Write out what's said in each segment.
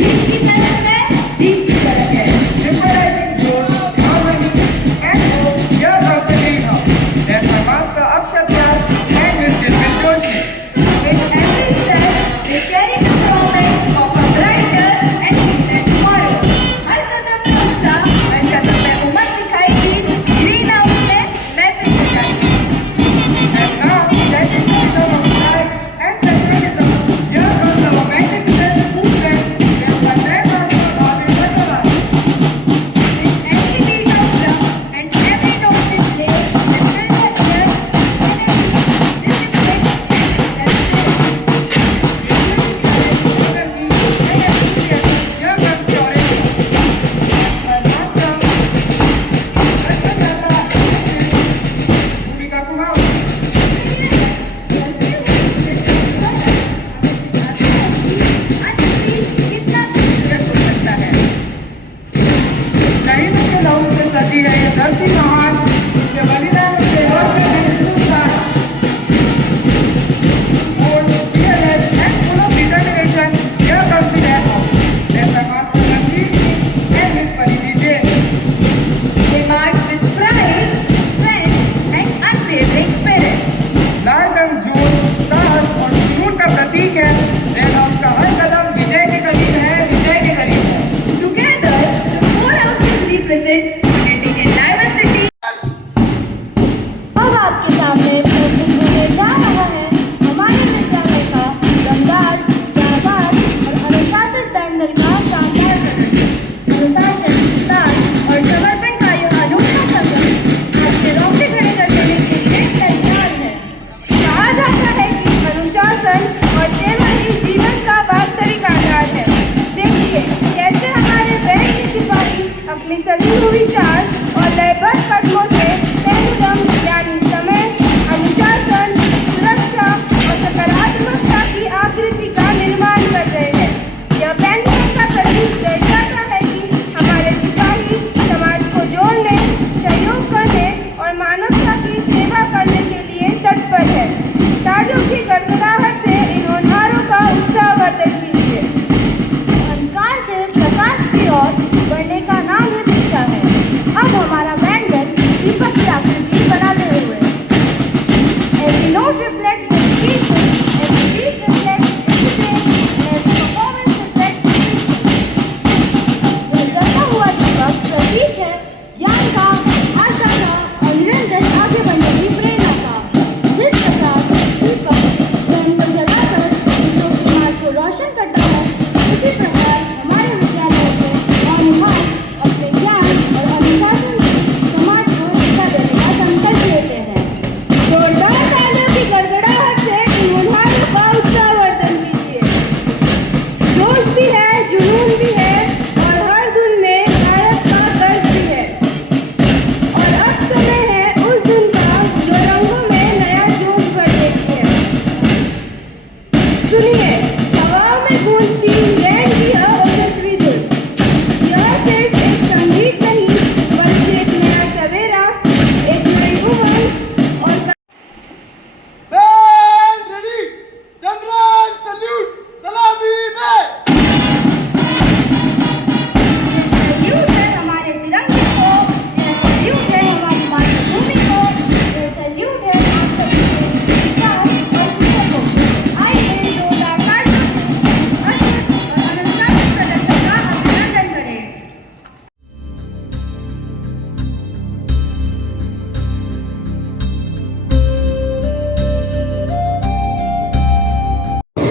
जीत की तरफ है, जीत की तरफ है। Symbolizing growth, harmony, and hope, here comes the leader. That's my master Akshatya and Miss Jilmin Joshi. With every step, they carry the promise of a brighter and different tomorrow. हर कदम में उत्साह, हर कदम में उमंग दिखाएगी, ग्रीन हाउस में महफिल सजाएगी। And now, setting the tone of light and centralism, here comes our magnificent movement, led by National Bhavin Bhattacharya. With every beat of drum and every note they play, they fill the air with energy, discipline, and Here comes the origin. My master, Bhattacharya, Bhumika Kumar. कितना खूबसूरत हो सकता है। शहीद के लहू से सजी है ये धरती महान, इसके बलिदान से रोशन है Hindustan. Bold, fearless, and full of determination, here comes the hero. That's the master Ranjit Singh and his Paridi Jain. They march with pride, strength, and unwavering spirit. लाल रंग जोश, साहस और जुनून का प्रतीक है। रेड हाउस का हर कदम विजय के करीब है, विजय के करीब है। Together, the four houses represent unity in diversity. अब आपके सामने प्रस्तुत होने जा रहा है हमारे विद्यालय का दमदार, जाबाज और अनुशासित बैंड का शानदार प्रदर्शन। अनुशासन, ताल और समर्पण का यह अनूठा संगम आपके रोंगटे खड़े कर देने के लिए तैयार है। कहा जाता है कि अनुशासन और सेवा ही जीवन का वास्तविक आधार है। देखिए कैसे हमारे बैंड के सिपाही अपनी सजी हुई चाल और लयबद्ध कदमों से संयम यानी समय, अनुशासन, सुरक्षा और सकारात्मकता की आकृति का निर्माण कर रहे हैं। यह बैंड का प्रतीक दर्शाता है कि हमारे सिपाही समाज को जोड़ने, सहयोग करने और मानवता की सेवा करने के लिए तत्पर है। तालियों की गड़गड़ाहट से इन होनहारों का उत्साहवर्धन कीजिए। अंधकार से प्रकाश की ओर बढ़ने का नाम ही दिशा है। अब हमारा बैंड दीपक की आकृति बनाते हुए every note reflects dedication, every beat reflects discipline, and every performance reflects distinction. यह जलता हुआ दीपक प्रतीक है ज्ञान का, आशा का और निरंतर आगे बढ़ने की प्रेरणा का। जिस प्रकार दीपक स्वयं को जलाकर दूसरों के मार्ग को रोशन करता है, उसी प्रकार हमारे विद्यालय के होनहार अपने ज्ञान और अनुशासन से समाज को दिशा देने का संकल्प लेते हैं। जोरदार तालियों की गड़गड़ाहट से इन होनहारों का उत्साहवर्धन कीजिए। जोश भी है, जुनून भी है और हर धुन में भारत का गर्व भी है। और अब समय है उस धुन का जो रंगों में नया जोश भर देती है। सुनिए हवाओं में गूंजती बैंड की ओजस्वी धुन। यह सिर्फ एक संगीत नहीं बल्कि एक नया सवेरा, एक नई उमंग और Band ready! General salute! Salami दे! सैल्यूट है हमारे तिरंगे को, यह सैल्यूट है हमारी मातृभूमि को, यह सैल्यूट है मातृभूमि के विकास और सुखों को। आइए जोरदार तालियों से अद्भुत और अनुशासित प्रदर्शन का अभिनंदन करें।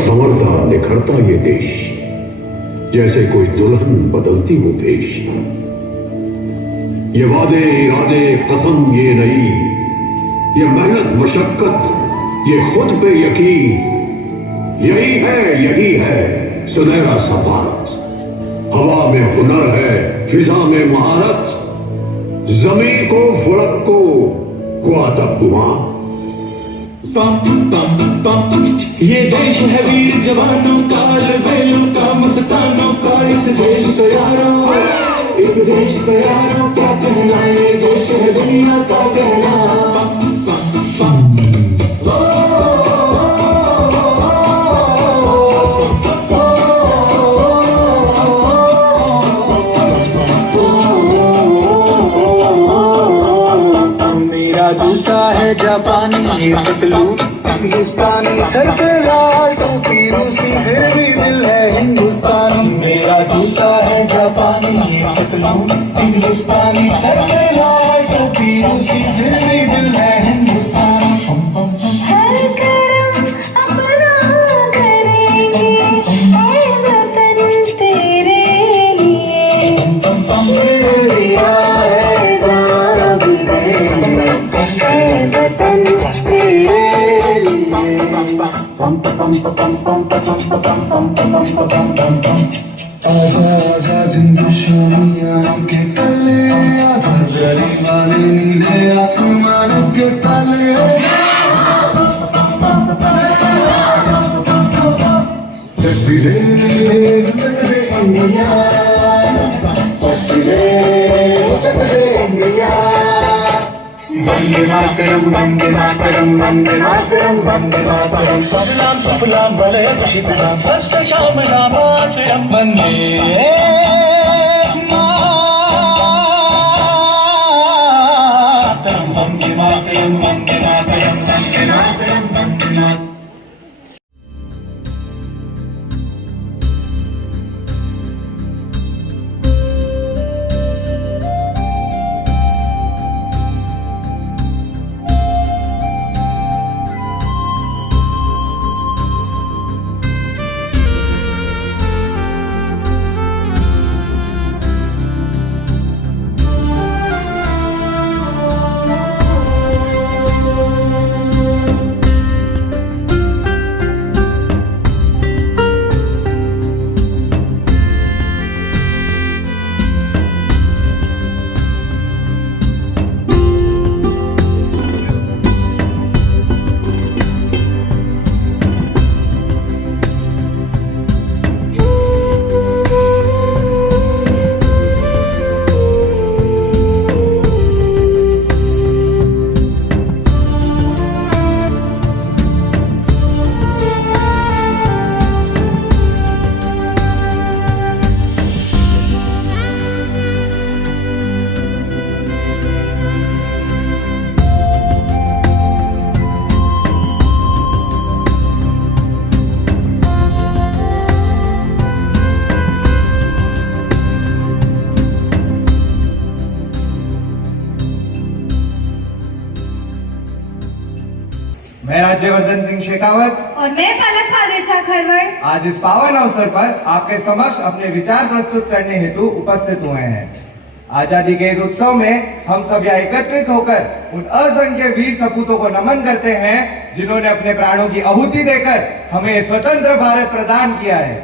संवरता निखरता ये देश, जैसे कोई दुल्हन बदलती हो भेष। ये वादे इरादे कसम ये नई, ये मेहनत मशक्कत ये खुद पे यकीन, यही है सुनहरा सा भारत। हवा में हुनर है, फिजा में महारत, जमीन को फुड़क को हुआ तब गुमान। पम पम पम ये देश है वीर जवानों का, लबैलों का, मस्तानों का। इस देश का यारों क्या कहना, ये देश है दुनिया का कहना। पम पम पम पतलून हिंदुस्तानी सर पे लाल टोपी रूसी फिर भी दिल है हिंदुस्तानी मेरा जूता है जापानी ये पतलून हिंदुस्तानी सर पे लाल टोपी रूसी फिर भी दिल है हिंदुस्तानी हर करम अपना करेंगे ऐ वतन तेरे लिए दिया है जान भी देंगे ऐ वतन तेरे लिए आजा आजा दिन दुश्मनियां के तले आजा जरी वाले नीले आसमान के तले चकदे चकदे इंडिया चकदे चकदे इंडिया वंदे मातरम वंदे मातरम वंदे मातरम वंदे मातरम सफलाम सफलाम भले खुशितलाम सत्य श्यामलाम मातरम वंदे मातरम वंदे मातरम वंदे मातरम वंदे मातरम वंदे मातरम मैं राज्यवर्धन सिंह शेखावत और मैं पलक पाल खरवड़ आज इस पावन अवसर पर आपके समक्ष अपने विचार प्रस्तुत करने हेतु उपस्थित हुए हैं। आजादी के इस उत्सव में हम सब यहाँ एकत्रित होकर उन असंख्य वीर सपूतों को नमन करते हैं जिन्होंने अपने प्राणों की आहुति देकर हमें स्वतंत्र भारत प्रदान किया है।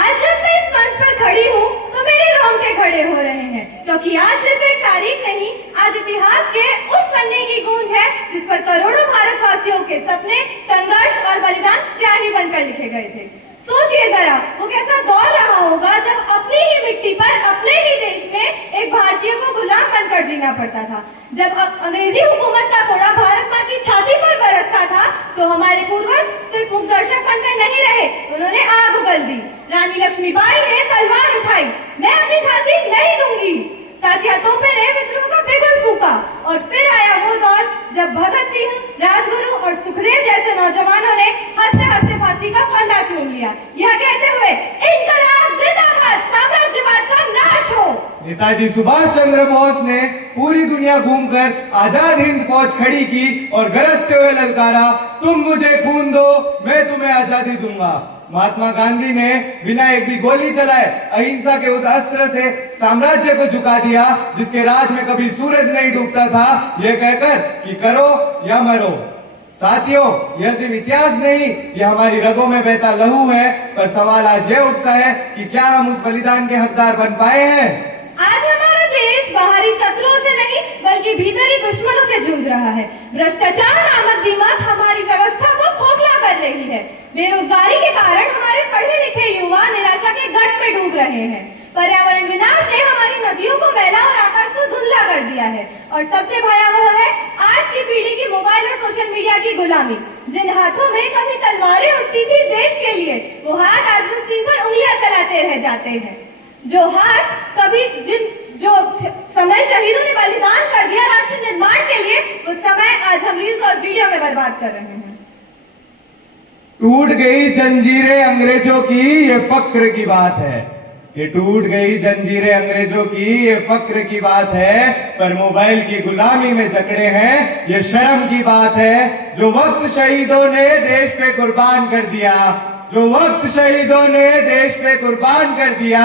आज जब मैं इस मंच पर खड़ी हूँ तो मेरे रोंगटे खड़े हो रहे हैं, क्योंकि आज सिर्फ एक तारीख नहीं, आज इतिहास के उस पन्ने की गूंज है जिस पर करोड़ों भारतवासियों के सपने, संघर्ष और बलिदान स्याही बनकर लिखे गए थे। सोचिए जरा, वो कैसा दौर रहा होगा जब अपनी ही मिट्टी पर, अपने ही देश में एक भारतीय को गुलाम बनकर जीना पड़ता था। जब अंग्रेजी हुकूमत का कोड़ा भारत माँ की छाती पर बरसता था तो हमारे पूर्वज सिर्फ मुखदर्शक बनकर नहीं रहे, उन्होंने आग उगल दी। रानी लक्ष्मीबाई ने तलवार उठाई, मैं अपनी झांसी नहीं दूंगी। तात्या तोपे ने विद्रोह का बिगुल फूका। और फिर आया वो दौर जब भगत सिंह, राजगुरु और सुखदेव जैसे नौजवानों ने हंसते हंसते फांसी का फंदा चूम लिया, यह कहते हुए इनकलाब जिंदाबाद, साम्राज्यवाद का नाश हो। नेताजी सुभाष चंद्र बोस ने पूरी दुनिया घूमकर आजाद हिंद फौज खड़ी की और गरजते हुए ललकारा, तुम मुझे खून दो, मैं तुम्हें आजादी दूंगा। महात्मा गांधी ने बिना एक भी गोली चलाए अहिंसा के उस अस्त्र से साम्राज्य को झुका दिया जिसके राज में कभी सूरज नहीं डूबता था, यह कहकर कि करो या मरो। साथियों, यह सिर्फ इतिहास नहीं, यह हमारी रगों में बहता लहू है। पर सवाल आज यह उठता है कि क्या हम उस बलिदान के हकदार बन पाए हैं? आज हमारा देश बाहरी शत्रुओं से नहीं बल्कि भीतरी दुश्मनों से जूझ रहा है। भ्रष्टाचार नामक दीमक हमारी व्यवस्था को खोखला कर रही है। बेरोजगारी के कारण हमारे पढ़े लिखे युवा निराशा के गड्ढे में डूब रहे हैं। पर्यावरण विनाश ने हमारी नदियों को मैला और आकाश को धुंधला कर दिया है। और सबसे भयावह है आज की पीढ़ी की मोबाइल और सोशल मीडिया की गुलामी। जिन हाथों में कभी तलवारें उठती थी देश के लिए, वो हाथ आज भी स्क्रीन पर उंगलियां चलाते रह जाते हैं। जो हाथ कभी जो समय शहीदों ने बलिदान कर दिया राष्ट्र निर्माण के लिए, वो समय आज हम रील्स और वीडियो में बर्बाद कर रहे हैं। टूट गई जंजीरें अंग्रेजों की, ये फक्र की बात है। ये टूट गई जंजीरें अंग्रेजों की, ये फक्र की बात है। पर मोबाइल की गुलामी में जकड़े हैं, ये शर्म की बात है। जो वक्त शहीदों ने देश पे कुर्बान कर दिया, जो वक्त शहीदों ने देश पे कुर्बान कर दिया,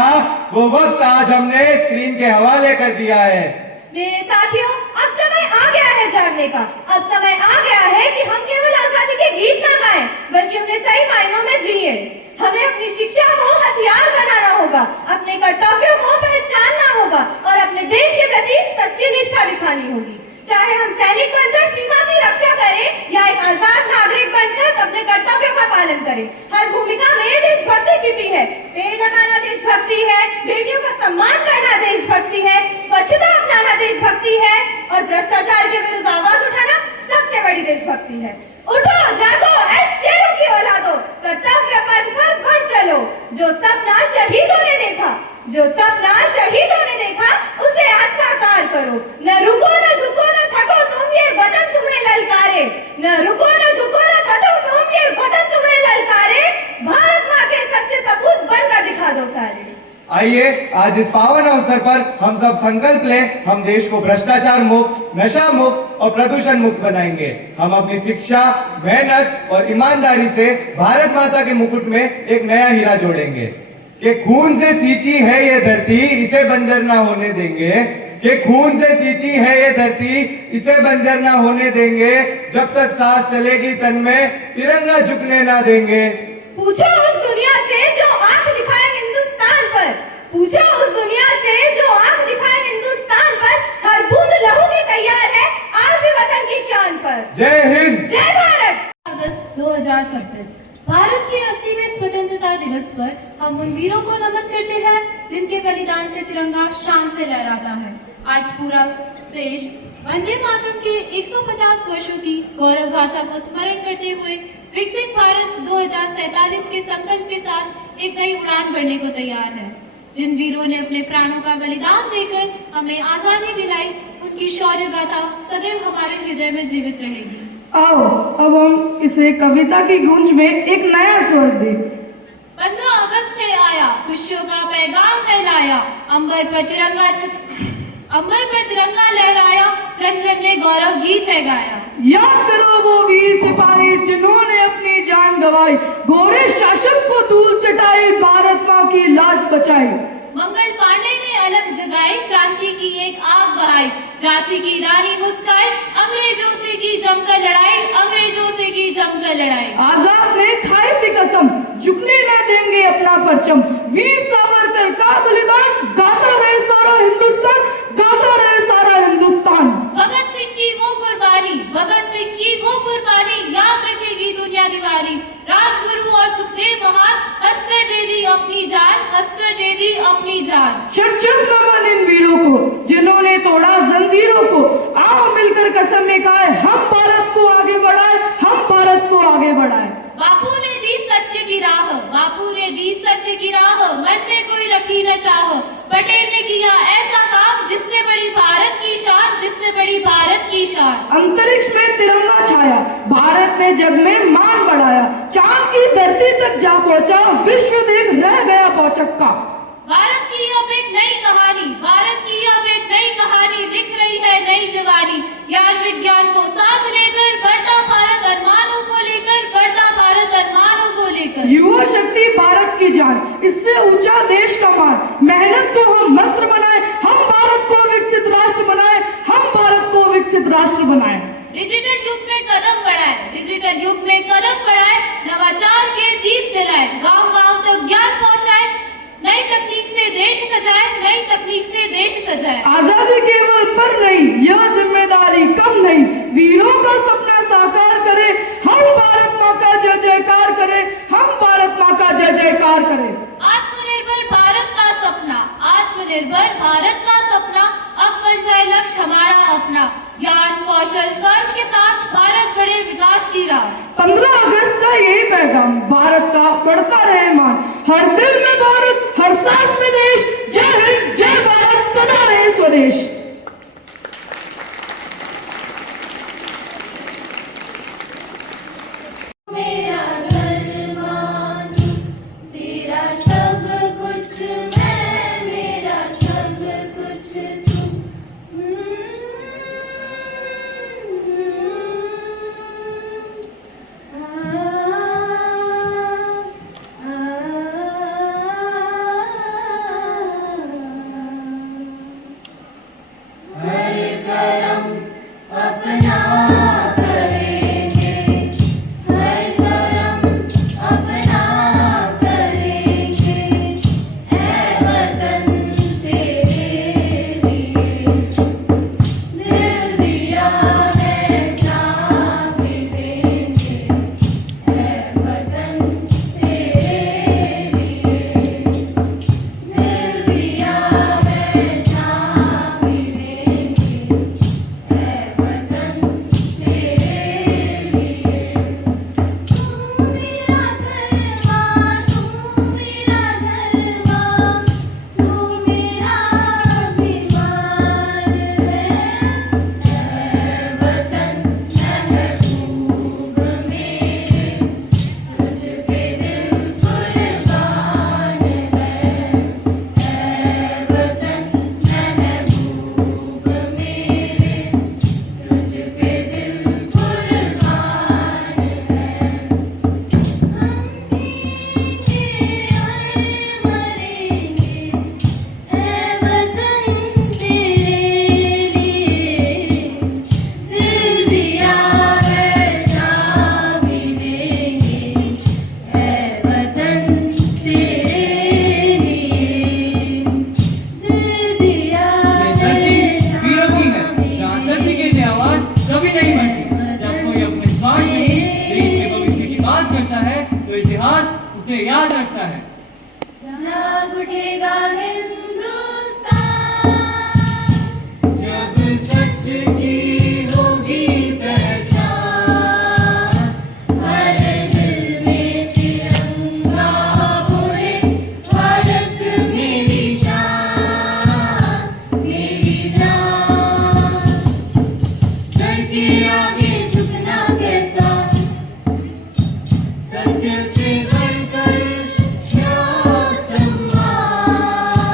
वो वक्त आज हमने स्क्रीन के हवाले कर दिया है। मेरे साथियों, अब समय आ गया है जागने का। अब समय आ गया है कि हम केवल आजादी के गीत ना गाएं, बल्कि उन्हें सही मायनों में जिए। हमें अपनी शिक्षा को हथियार बनाना होगा, अपने कर्तव्यों को पहचानना होगा और अपने देश के प्रति सच्ची निष्ठा दिखानी होगी। चाहे हम सैनिक बनकर सीमा की रक्षा करें या एक आजाद नागरिक बनकर अपने कर्तव्यों का पालन करें, हर भूमिका में देशभक्ति छिपी है। पेड़ लगाना देशभक्ति है, बेटियों का सम्मान करना देशभक्ति है, स्वच्छता अपनाना देशभक्ति है और भ्रष्टाचार के विरुद्ध आवाज उठाना सबसे बड़ी देशभक्ति है। उठो जागो ऐ शेरों की औलादो, कर्तव्य पथ पर बढ़ चलो। जो सपना शहीदों ने देखा, जो सपना शहीदों ने देखा, उसे आज साकार करो। न रुको न झुको न थको तुम, ये वतन तुम्हें ललकारे। न रुको न झुको न थको तुम, ये वतन तुम्हें ललकारे। भारत माँ के सच्चे सपूत बनकर दिखा दो सारे। आइए आज इस पावन अवसर पर हम सब संकल्प लें, हम देश को भ्रष्टाचार मुक्त, नशा मुक्त और प्रदूषण मुक्त बनाएंगे। हम अपनी शिक्षा, मेहनत और ईमानदारी से भारत माता के मुकुट में एक नया हीरा जोड़ेंगे। कि खून से सींची है ये धरती, इसे बंजर ना होने देंगे। कि खून से सींची है ये धरती, इसे बंजर ना होने देंगे। जब तक सांस चलेगी तन में, तिरंगा झुकने ना देंगे। पूछो उस दुनिया से जो आंख दिखाए हिंदुस्तान पर, पूछो उस दुनिया से जो आंख दिखाए हिंदुस्तान पर, हर बूंद लहू की तैयार है आज भी वतन की शान पर। जय हिंद, जय भारत। अगस्त 2026 भारत के 80वें स्वतंत्रता दिवस पर हम उन वीरों को नमन करते हैं जिनके बलिदान से तिरंगा शान से लहराता है। आज पूरा देश वंदे मातरम के 150 वर्षों की गौरव गाथा को स्मरण करते हुए विकसित भारत 2047 के संकल्प के साथ एक नई उड़ान भरने को तैयार है। जिन वीरों ने अपने प्राणों का बलिदान देकर हमें आजादी दिलाई, उनकी शौर्य गाथा सदैव हमारे हृदय में जीवित रहेगी। आओ अब हम इसे कविता की गूंज में एक नया स्वर दें। 15 अगस्त से आया, खुशियों का पैगाम फैलाया, अंबर पर तिरंगा लहराया, जन जन ने गौरव गीत है गाया। याद करो वो वीर सिपाही जिन्होंने अपनी जान गंवाई, गोरे शासक को धूल चटाई, भारत माँ की लाज बचाई। मंगल पांडे ने अलग जगाई, क्रांति की एक आग बहाई, झांसी की रानी मुस्काई, अंग्रेजों से की जमकर लड़ाई, अंग्रेजों से की जमकर लड़ाई। आजाद ने खाई थी कसम, झुकने न देंगे अपना परचम, वीर सावरकर का बलिदान गाता रहे सारा हिंदुस्तान, गाता रहे सारा हिंदुस्तान। भगत सिंह की वो कुर्बानी, भगत सिंह की वो कुर्बानी, याद रखेगी दुनिया दीवानी। राजगुरु और सुखदेव महान, हंसकर दे दी अपनी जान, हंसकर दे दी अपनी जान। चर्चित नमन इन वीरों को जिन्होंने तोड़ा जंजीरों को, आओ मिलकर कसम खाए, हम भारत को आगे बढ़ाए, हम भारत को आगे बढ़ाए। बापू ने दी सत्य की राह, बापू ने दी सत्य की राह, मन में कोई रखी न चाह, पटेल ने किया ऐसा काम जिससे बड़ी भारत की शान, जिससे बड़ी भारत की शान। अंतरिक्ष में तिरंगा छाया, भारत ने जग में मान बढ़ाया, चांद की धरती तक जा पहुंचा, विश्व देख रह गया पौचक्का। भारत की अब एक नई कहानी, भारत की अब एक नई कहानी, लिख रही है नई जवानी। ज्ञान विज्ञान को साथ लेकर बढ़ता भारत, अरमानों को लेकर बढ़ता भारत, अरमानों को लेकर। युवा शक्ति भारत की जान, इससे ऊंचा देश का मान, मेहनत को हम मंत्र बनाए, हम भारत को विकसित राष्ट्र बनाए, हम भारत को विकसित राष्ट्र बनाए। डिजिटल युग में कदम बढ़ाए, डिजिटल युग में कदम बढ़ाए, नवाचार के दीप जलाए, गांव गांव तक ज्ञान पहुंचाए, नई तकनीक से देश सजाए, नई तकनीक से देश सजाए। आजादी केवल पर नहीं, यह जिम्मेदारी कम नहीं, वीरों का सपना साकार करे, हम भारत माँ का जय जयकार करे, हम भारत माँ का जय जयकार करे। आत्मनिर्भर भारत का सपना, आत्मनिर्भर भारत का सपना, अब बन जाए लक्ष्य हमारा अपना, ज्ञान कौशल कर्म के साथ भारत बड़े विकास की राह। 15 अगस्त का यही पैगाम, भारत का बढ़ता रहे मान, हर दिल में भारत, हर सांस में देश। स्वदेश। मेरा घर मानू तेरा सब कुछ मैं, मेरा सब कुछ तू। हर करम अपना करेंगे, हर करम अपना करेंगे, ऐ वतन तेरे लिए दिल दिया है जान भी देंगे, ऐ वतन तेरे लिए दिल दिया है जान भी देंगे, ऐ वतन तेरे लिए। तू मेरा घरवां, तू मेरा घरवां, तू मेरा अभिमान है, ऐ वतन महबूब मेरे, तुझ पे दिल कुर्बान है, ऐ वतन महबूब मेरे, तुझ पे दिल कुर्बान है। हम जीएंगे और मरेंगे, ऐ वतन तेरे लिए दिल दिया है जान भी देंगे, ऐ वतन तेरे लिए दिल दिया ये है धरती वीरों की है, जहाँ सत्य की भी आवाज कभी नहीं मरती। जब कोई अपने स्वार्थ नहीं देश के भविष्य की बात करता है तो इतिहास उसे याद रखता है। जाग उठेगा हिंदुस्तान, जब सच की होगी पहचान, हर दिल में तिरंगा उड़े, भारत मेरी शान, मेरी जान। सर के आगे झुकना कैसा, सत्य से बढ़कर क्या सम्मान,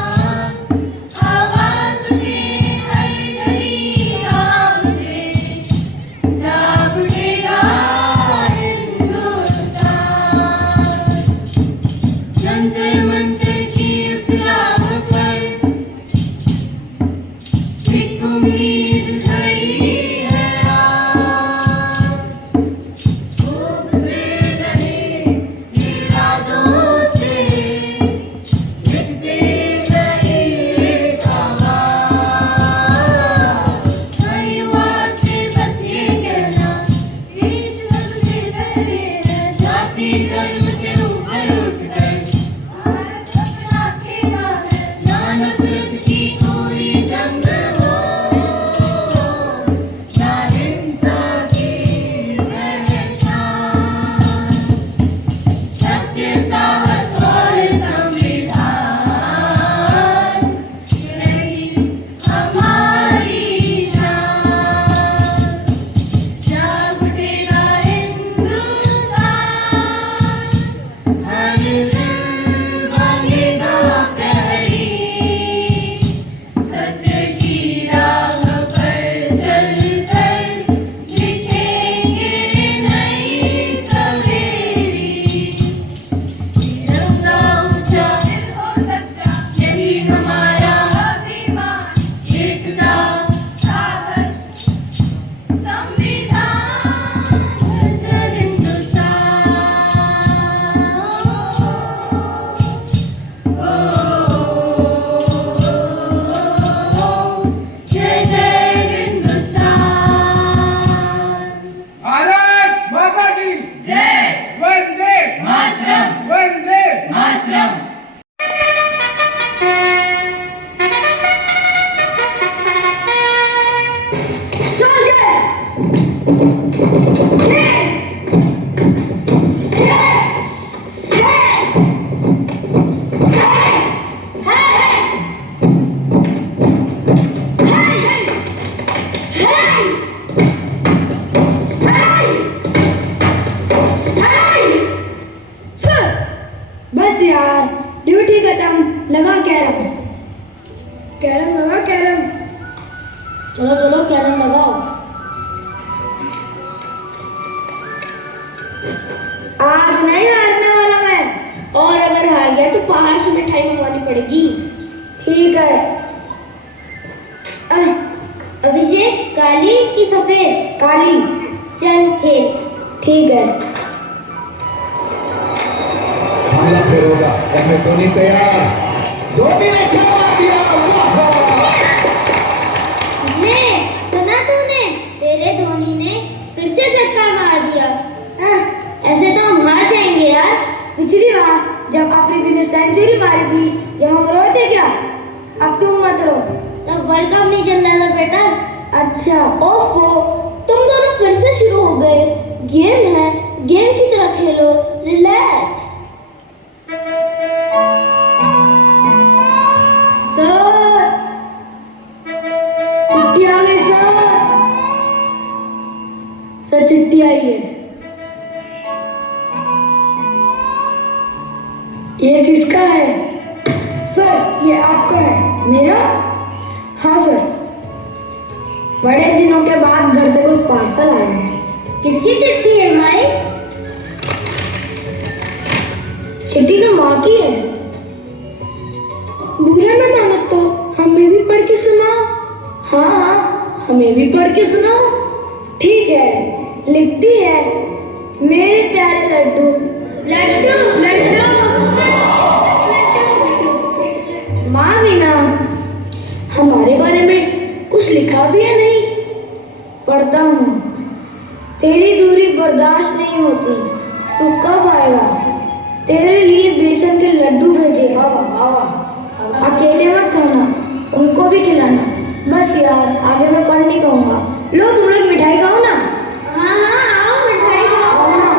लगा कैरम। कैरम लगा कैरम। चलो चलो कैरम लगाओ। आज नहीं हारने वाला मैं, और अगर हार गया तो बाहर से मिठाई मंगवानी पड़ेगी। ठीक है। अभिषेक, काली की सफेद? काली। चल खेल। ठीक है। हमला फिर होगा। एमएस धोनी तैयार। धोनी ने छक्का दिया। सुना तूने? तेरे धोनी ने फिर से छक्का मार दिया। ऐसे तो हम हार जाएंगे यार। पिछली बार जब अफरीदी ने सेंचुरी मारी थी, जब हम रोए थे क्या? अब तुम मत रो। तब वर्ल्ड कप नहीं चल रहा था बेटा। अच्छा। ओफो, तुम दोनों फिर से शुरू हो गए। गेम है, गेम की तरह खेलो। रिलैक्स। सर, चिट्ठी आ गई सर। सर चिट्ठी आई है। ये किसका है? सर ये आपका है। मेरा? हाँ सर। बड़े दिनों के बाद घर से कुछ पार्सल आया है। किसकी चिट्ठी है भाई? चिट्ठी तो माँ की है। बुरा ना मानो तो हमें भी पढ़ के सुनाओ। हाँ, हमें भी पढ़ के सुनाओ। ठीक है। लिखती है, मेरे प्यारे लड्डू। लड्डू लड्डू माँ मीना, हमारे बारे में कुछ लिखा भी है नहीं? पढ़ता हूँ। तेरी दूरी बर्दाश्त नहीं होती, तू कब आएगा? तेरे लिए बेसन के लड्डू भेजे। अकेले मत खाना, उनको भी खिलाना। बस यार, आगे मैं पढ़ नहीं पाऊंगा। लो तुम लोग मिठाई खाओ ना। हाँ हाँ, आओ मिठाई खाओ ना।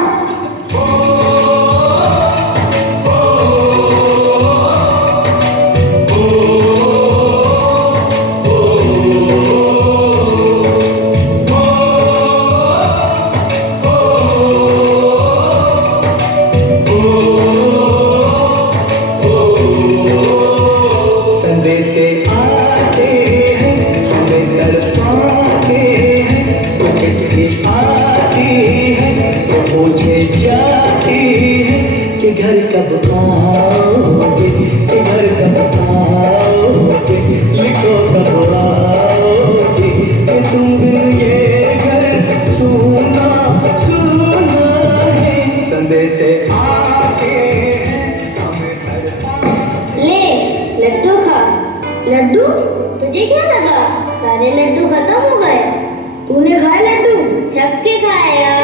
घर कब आओगे, घर कब आओगे, लिखो कब आओगे, तुम बिन ये घर सुना सुना है। संदेश आके हमें घर। ले लड्डू खा। लड्डू? तुझे क्या लगा सारे लड्डू खत्म हो गए? तूने खाए लड्डू? छक्के खाए यार।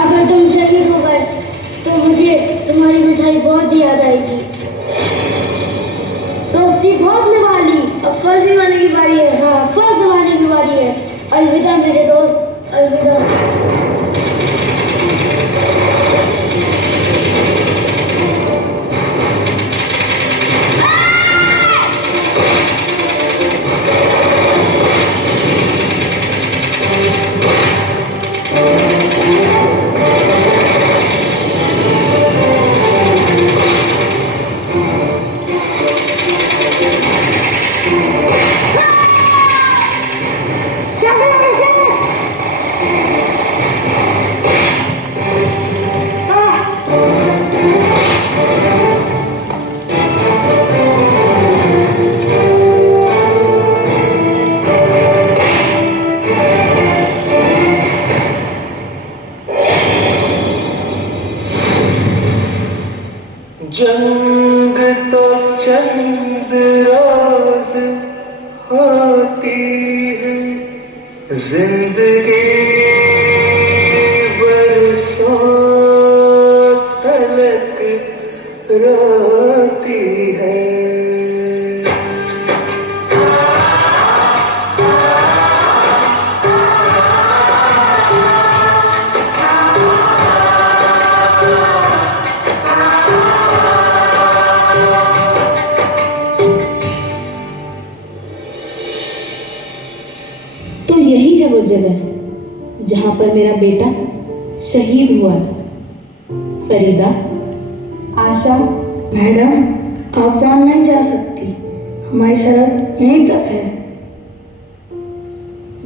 अगर तुम शहीद हो गए तो मुझे तुम्हारी मिठाई बहुत याद आएगी। दोस्ती बहुत निभाली, अब फर्ज निभाने की बारी है। हाँ, फर्ज निभाने की बारी है। अलविदा मेरे दोस्त, अलविदा। जंग तो चंद रोज होती है, जिंदगी बरस रोती है। तो यही है वो जगह जहां पर मेरा बेटा शहीद हुआ था। फरीदा, आशा, मैडम, आप वहां नहीं जा सकती। हमारी सरहद यहीं तक है।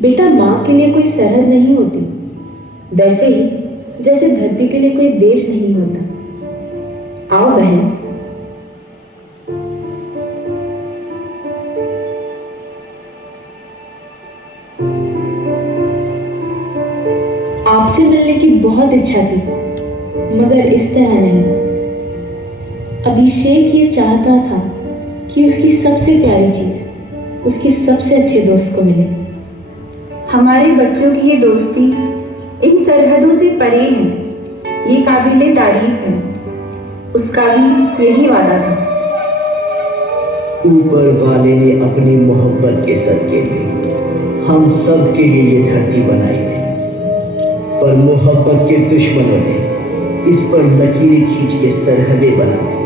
बेटा, माँ के लिए कोई सरहद नहीं होती, वैसे ही जैसे धरती के लिए कोई देश नहीं होता। आओ बहन। आपसे मिलने की बहुत इच्छा थी, मगर इस तरह नहीं। अभिषेक ये चाहता था कि उसकी सबसे प्यारी चीज उसके सबसे अच्छे दोस्त को मिले। हमारे बच्चों की ये दोस्ती इन सरहदों से परे है, ये काबिले तारीफ है। उसका भी यही वादा था। ऊपर वाले ने अपनी मोहब्बत के सदके में हम सब के लिए ये धरती बनाई थी, पर मोहब्बत के दुश्मनों ने इस पर लकीरें खींच के सरहदें बना दी।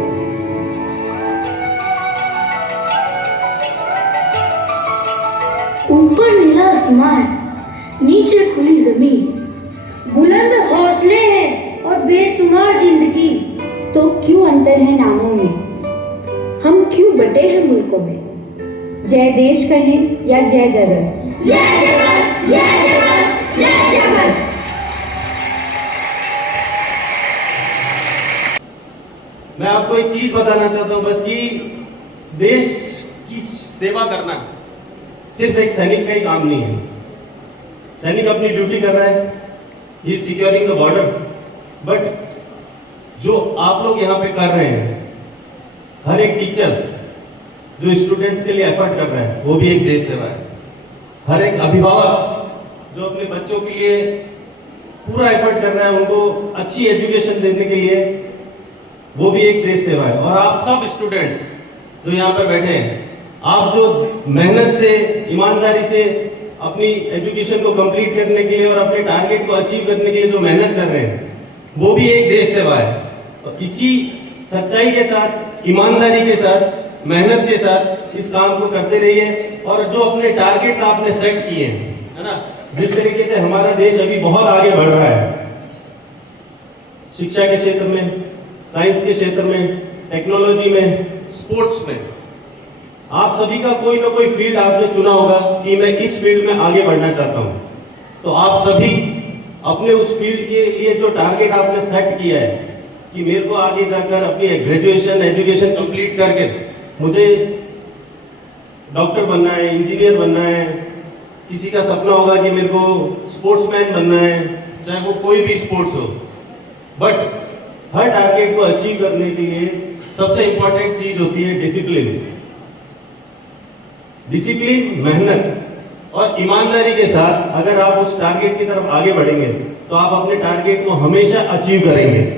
ऊपर नीला आसमान, नीचे खुली जमीन, बुलंद हौसले हैं और बेशुमार जिंदगी। तो क्यों अंतर है नामों में? हम क्यों बटे हैं मुल्कों में? जय देश कहें या जय जगत? जय जगत, जय जगत, जय जगत। मैं आपको एक चीज बताना चाहता हूं बस कि देश की सेवा करना सिर्फ एक सैनिक का ही काम नहीं है। सैनिक अपनी ड्यूटी कर रहा है, he is securing the border, but जो आप लोग यहाँ पे कर रहे हैं, हर एक टीचर जो स्टूडेंट्स के लिए एफर्ट कर रहा है, वो भी एक देश सेवा है। हर एक अभिभावक जो अपने बच्चों के लिए पूरा एफर्ट कर रहा है, उनको अच्छी एजुकेशन देने के लिए, वो भी एक देश सेवा है। और आप सब स्टूडेंट्स जो यहाँ पर बैठे हैं, आप जो मेहनत से, ईमानदारी से अपनी एजुकेशन को कंप्लीट करने के लिए और अपने टारगेट को अचीव करने के लिए जो मेहनत कर रहे हैं, वो भी एक देश सेवा है। और इसी सच्चाई के साथ, ईमानदारी के साथ, मेहनत के साथ इस काम को करते रहिए। और जो अपने टारगेट्स आपने सेट किए हैं, है ना, जिस तरीके से हमारा देश अभी बहुत आगे बढ़ रहा है, शिक्षा के क्षेत्र में, साइंस के क्षेत्र में, टेक्नोलॉजी में, स्पोर्ट्स में, आप सभी का कोई ना कोई फील्ड आपने चुना होगा कि मैं इस फील्ड में आगे बढ़ना चाहता हूं। तो आप सभी अपने उस फील्ड के लिए जो टारगेट आपने सेट किया है कि मेरे को आगे जाकर अपनी ग्रेजुएशन एजुकेशन कंप्लीट करके मुझे डॉक्टर बनना है, इंजीनियर बनना है, किसी का सपना होगा कि मेरे को स्पोर्ट्समैन बनना है, चाहे वो कोई भी स्पोर्ट्स हो। बट हर टारगेट को अचीव करने के लिए सबसे इंपॉर्टेंट चीज होती है डिसिप्लिन। डिसिप्लिन, मेहनत और ईमानदारी के साथ अगर आप उस टारगेट की तरफ आगे बढ़ेंगे तो आप अपने टारगेट को हमेशा अचीव करेंगे।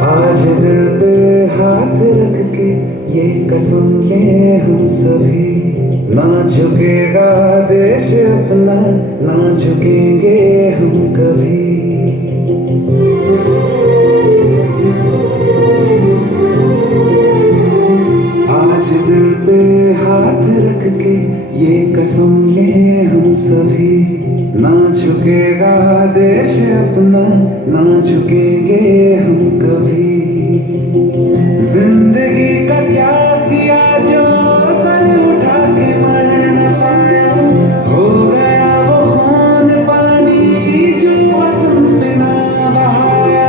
आज दिल पे हाथ रख के ये कसम ले हम सभी, ना झुकेगा देश अपना, ना झुकेंगे हम कभी। आज दिल पे हाथ रख के ये कसम ले हम सभी, ना झुकेगा देश अपना, ना झुकेंगे हम कभी। जिंदगी का क्या किया जो सर उठा के मर न पाया, हो गया वो खून पानी जो वतन पे ना बहाया।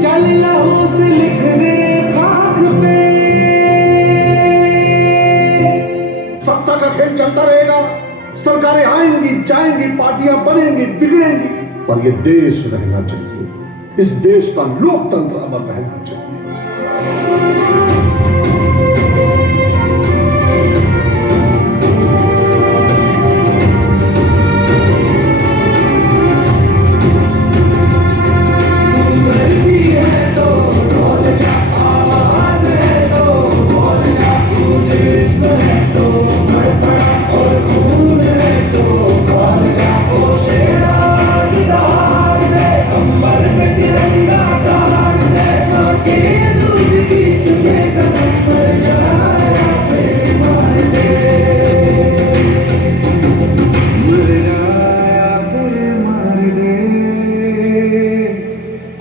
चल लहू से लिख दे खाक पे, सत्ता का खेल चलता रहेगा, सरकारें आएंगी जाएंगी, पार्टियां बनेंगी बिगड़ेंगी, पर यह देश रहना चाहिए। इस देश का लोकतंत्र अमर रहना चाहिए।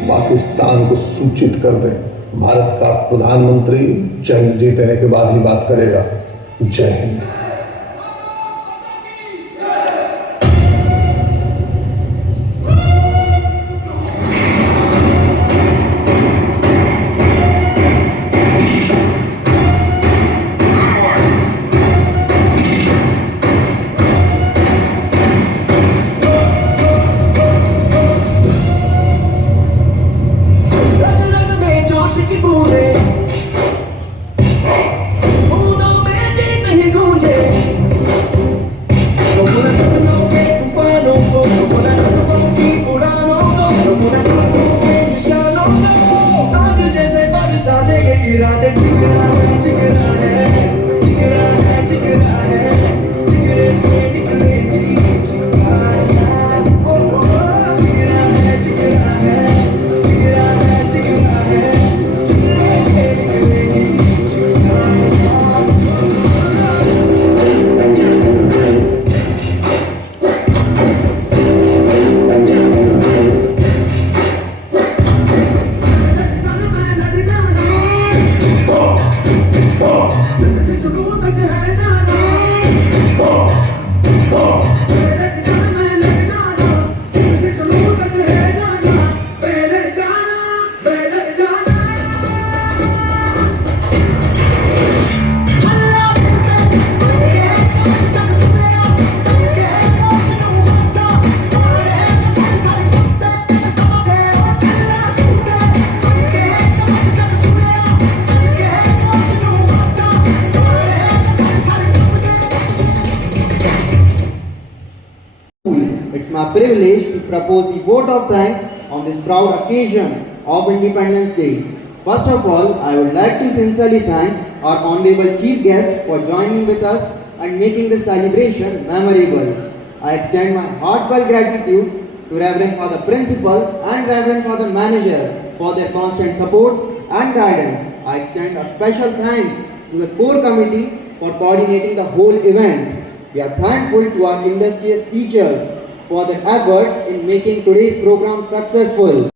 पाकिस्तान को सूचित कर दें, भारत का प्रधानमंत्री जंग जीतने के बाद ही बात करेगा। जय Hind. It's my privilege to propose the vote of thanks on this proud occasion of Independence Day. First of all, I would like to sincerely thank our honorable chief guest for joining with us and making the celebration memorable. I extend my heartfelt gratitude to Reverend Father Principal and Reverend Father Manager for their constant support and guidance. I extend a special thanks to the core committee for coordinating the whole event. We are thankful to our illustrious teachers for their efforts in making today's program successful.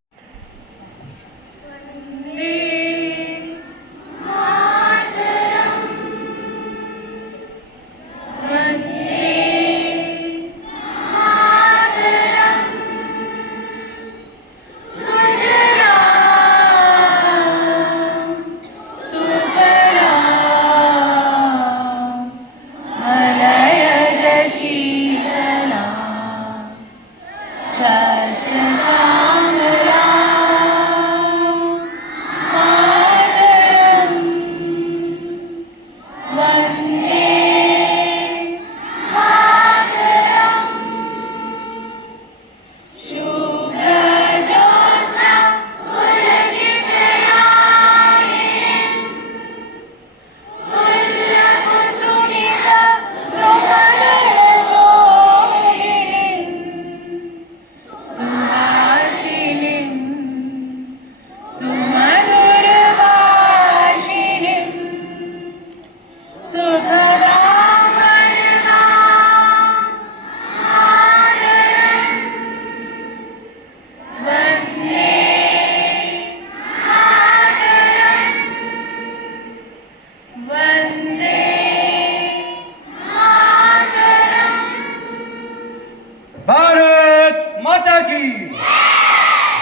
Bharat माता की,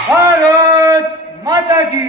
भारत माता की।